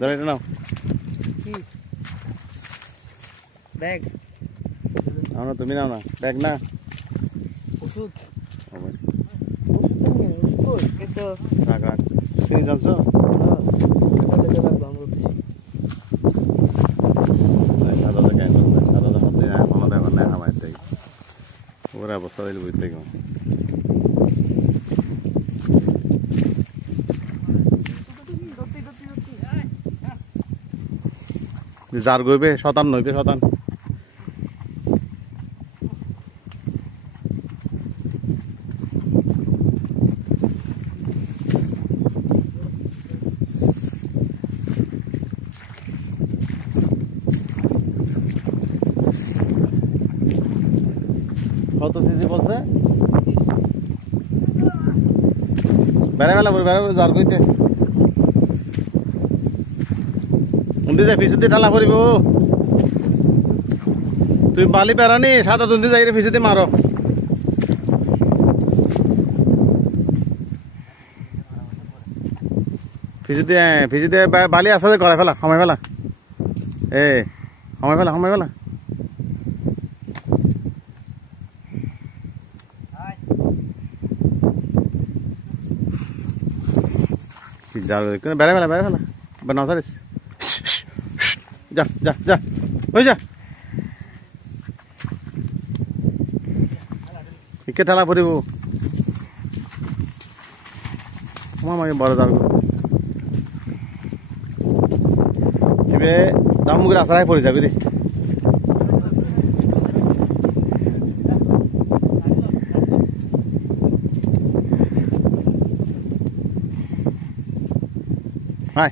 ধরো এটা নাও কি ব্যাগ নাও না তুমি নাও না ব্যাগ না ওষুধ ওই ওষুধ কিন্তু রাখ রাখ চিনি জানছো ওরা অবস্থা দিলে বুঝতে গেলাম যার গইবে শতান নইবে শতান কত সিসি বলছে বেড়া বেলা বেড়া যার গইতে উন্দি যায় ফিসুদি ঢালা করিব তুই বালি বেড়ানি সাদা দুন্দি যাই রে ফিসুদি মারো ফিসুদি বালি আসা যে গড়াই ফেলা সময় ফেলা সময় ফেলা বেড়া ফেলা নাও সারিস যা ওই যা একে ঠেলা পড়িব আমার বড় যার এবে দামুগুলো আসারাই পড়ে যাবি রে হাই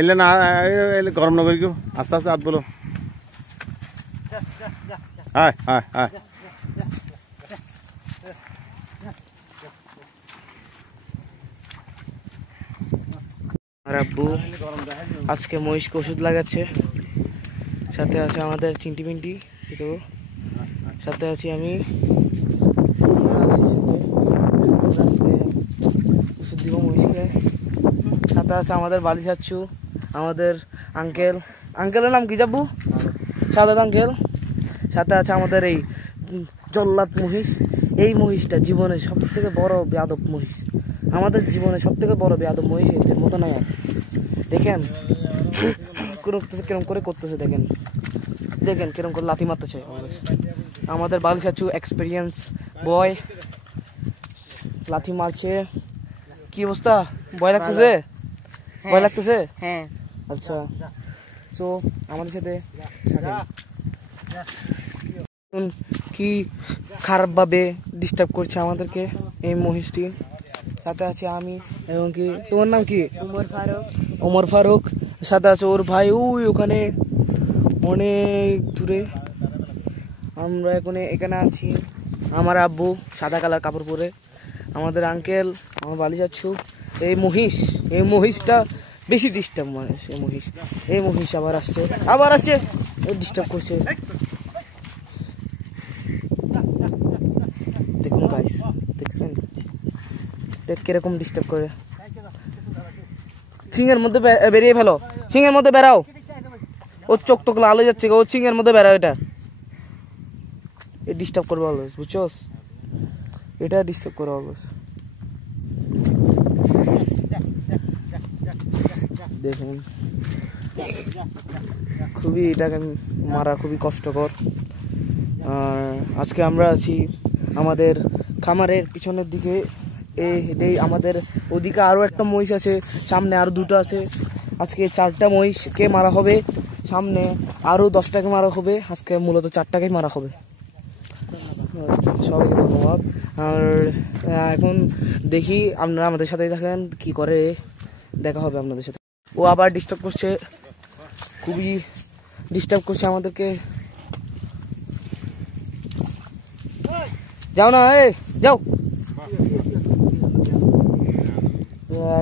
এলে না এলে গরম না করি কেউ আস্তে আস্তে হাত বলো হায় আর আব্বু আজকে মহিষকে ওষুধ লাগাচ্ছে সাথে আছে আমাদের চিন্টি পিন্টি তো সাথে আছি আমি ওষুধ দিব মহিষকে সাথে আছে আমাদের বালি চাচ্ছু আমাদের আঙ্কেলের নাম কি যাবো সাদাত আঙ্কেল সাথে আছে আমাদের এই জল্লাদ মহিষ এই মহিষটা জীবনের সব থেকে বড় বেয়াদব মহিষ আমাদের জীবনে সব থেকে বড় বেয়াদব মহিষ এর মতো নাই আর দেখেন কিরম করে করতেছে দেখেন কিরম করে লাথি মারতেছে আমাদের বালি চাচ্ছু এক্সপিরিয়েন্স বয় লাথি মারছে কি অবস্থা ভয় লাগতেছে হ্যাঁ আচ্ছা তো আমাদের সাথে কি খারাপ ভাবে ডিস্টার্ব করছে আমাদেরকে এই মহিষটি সাথে আছে আমি এবং কি তোমার নাম কি ওমর ফারুক সাথে আছে ওর ভাই ওখানে অনেক দূরে আমরা এখানে আছি আমার আব্বু সাদা কালার কাপড় পরে আমাদের আঙ্কেল আমার বালি যাচ্ছু এই মহিষটা বেশি ডিস্টার্ব মানুষ এই মহিষ আবার আসছে ডিস্টার্ব করছে দেখুন গাইস দেখছেন কিরকম ডিস্টার্ব করে সিংহের মধ্যে বেরিয়ে ফেলো সিংহের মধ্যে বেরাও ওর চোখ টোক লাল হয়ে যাচ্ছে ও সিংহের মধ্যে বেরাও এটা ডিস্টার্ব করবে অলওয়েজ বুঝছোস এটা ডিস্টার্ব করে অলওয়েজ দেখুন খুবই এটাকে মারা খুবই কষ্টকর আর আজকে আমরা আছি আমাদের খামারের পিছনের দিকে এই আমাদের ওদিকে আরও একটা মহিষ আছে সামনে আরও দুটো আছে আজকে 4টা মহিষকে মারা হবে সামনে আরও 10টাকে মারা হবে আজকে মূলত 4টাকে মারা হবে সবাইকে ধন্যবাদ। আর এখন দেখি আপনারা আমাদের সাথেই থাকেন, কি করে দেখা হবে আপনাদের সাথে। ও আবার ডিস্টার্ব করছে, খুবই ডিস্টার্ব করছে আমাদেরকে। যাও না, যাও।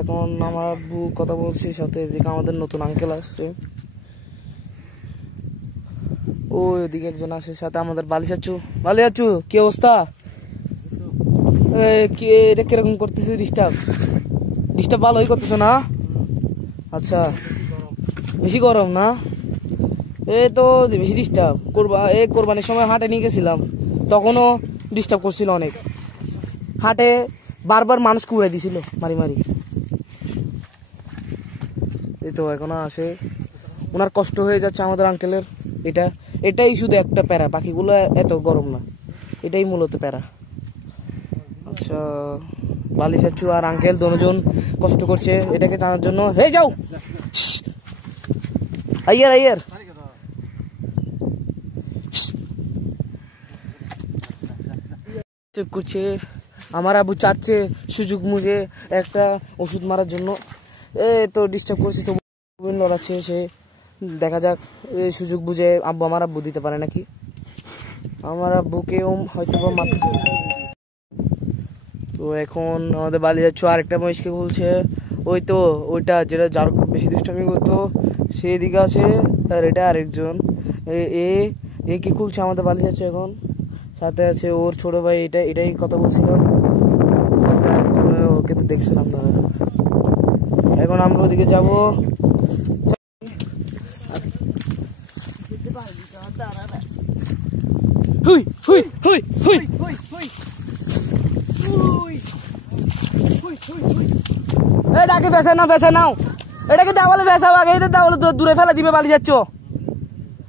এখন আমার আব্বু কথা বলছে সাথে, এদিকে আমাদের নতুন আঙ্কেল আসছে, ওইদিকে একজন আসে সাথে আমাদের বালি চাচ্ছু। বালি চাচ্ছু, কি অবস্থা? এটা কিরকম করতেছে? ডিস্টার্ব ভালোই করতেছে না? আচ্ছা, বেশি গরম না? এই তো বেশি ডিস্টার্ব। কোরবানির সময় হাটে নিয়ে গেছিলাম, তখনও ডিস্টার্ব করছিল অনেক। হাটে বারবার মানুষ কুড়াই দিছিল মারি মারি। এই তো এখনো আসে, ওনার কষ্ট হয়ে যাচ্ছে আমাদের আঙ্কেলের। এটাই শুধু একটা প্যারা, বাকিগুলো এত গরম না, এটাই মূলত প্যারা। আচ্ছা, বালি চাচ্ছু আর আঙ্কেল দুজন কষ্ট করছে এটাকে টানার জন্য। হে যাও, আইয়ার করছে। আমার আবু চাচ্ছে সুযোগ মুজে একটা ওষুধ মারার জন্য। তো ডিস্টার্ব করছে, তো লড়াচ্ছে সে। দেখা যাক সুযোগ বুঝে আমার আব্বু দিতে পারে নাকি। আমার আব্বুকেও হয়তো তো এখন আমাদের বালি যাচ্ছ আরেকটা মহিষকে বলছে, ওই তো ওইটা যেটা যার বেশি দুষ্টামি করতো সেদিকে আছে, আর এটা আরেকজন। এ কি খুলছে আমাদের বালি যাচ্ছে এখন, সাথে আছে ওর ছোট ভাই। এটাই কথা বলছিল, সাথে আরেকজন, ওকে তো দেখছেন আপনারা। এখন আমরা ওদিকে যাবো। এটাকে ফেসে নাও, এটাকে দেওয়ালে ফেসাও আগে, দেওয়ালে দূরে ফেলে দিবে বালি যাচ্ছ।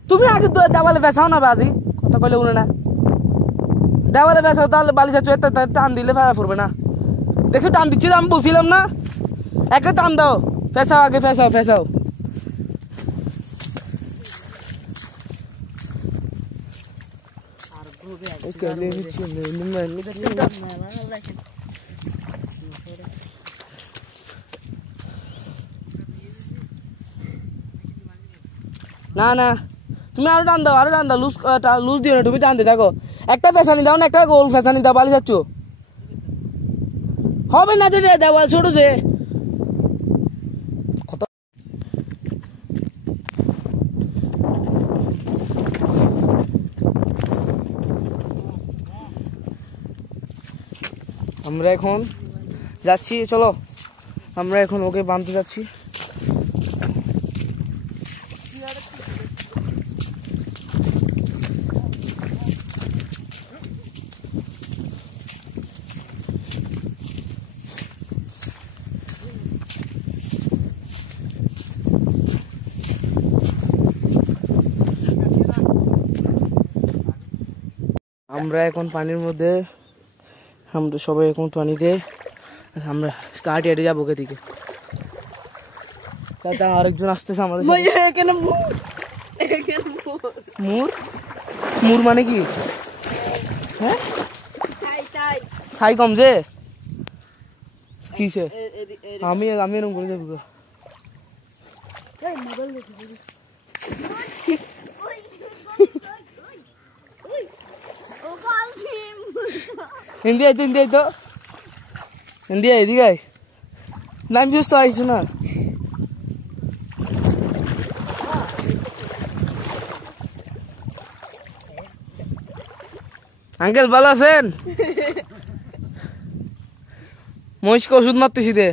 তুমি আগে দেওয়ালে ফেসাও না, বাজি কথা কইলে উনে না। দেওয়ালে ফেসাও, তাহলে বালি যাচ্ছ টান দিলে ফেলা পড়বে না। দেখো টান দিচ্ছি, আমি বলছিলাম না, একটা টান দাও। ফেসাও আগে, ফেসাও। না তুমি আরো টান দাও, লুজ দিও না, তুমি টানতে থাকো। একটা ফেসানি দাও না, একটা গোল ফেসানি দাও, বালি যাচ্ছ হবে না। দেওয়াল ছোট যে আমরা এখন যাচ্ছি, চলো আমরা এখন ওকে বাঁধতে যাচ্ছি। আমরা এখন পানির মধ্যে, আমরা সবাই এখন পানিতে, আমরা কাটে হেঁটে যাবো ওকে দিকে। আরেকজন আসতেছে আমাদের। মুর মানে কি? হ্যাঁ, ছাই কম যে কিসে? আমি এরকম করে যাবো। হিন্দি আইতো এদিকে নাম বুঝ তো আইছো না। আঙ্কেল ভালো আছেন? মহিষকে ওষুধ মারতেছি দে।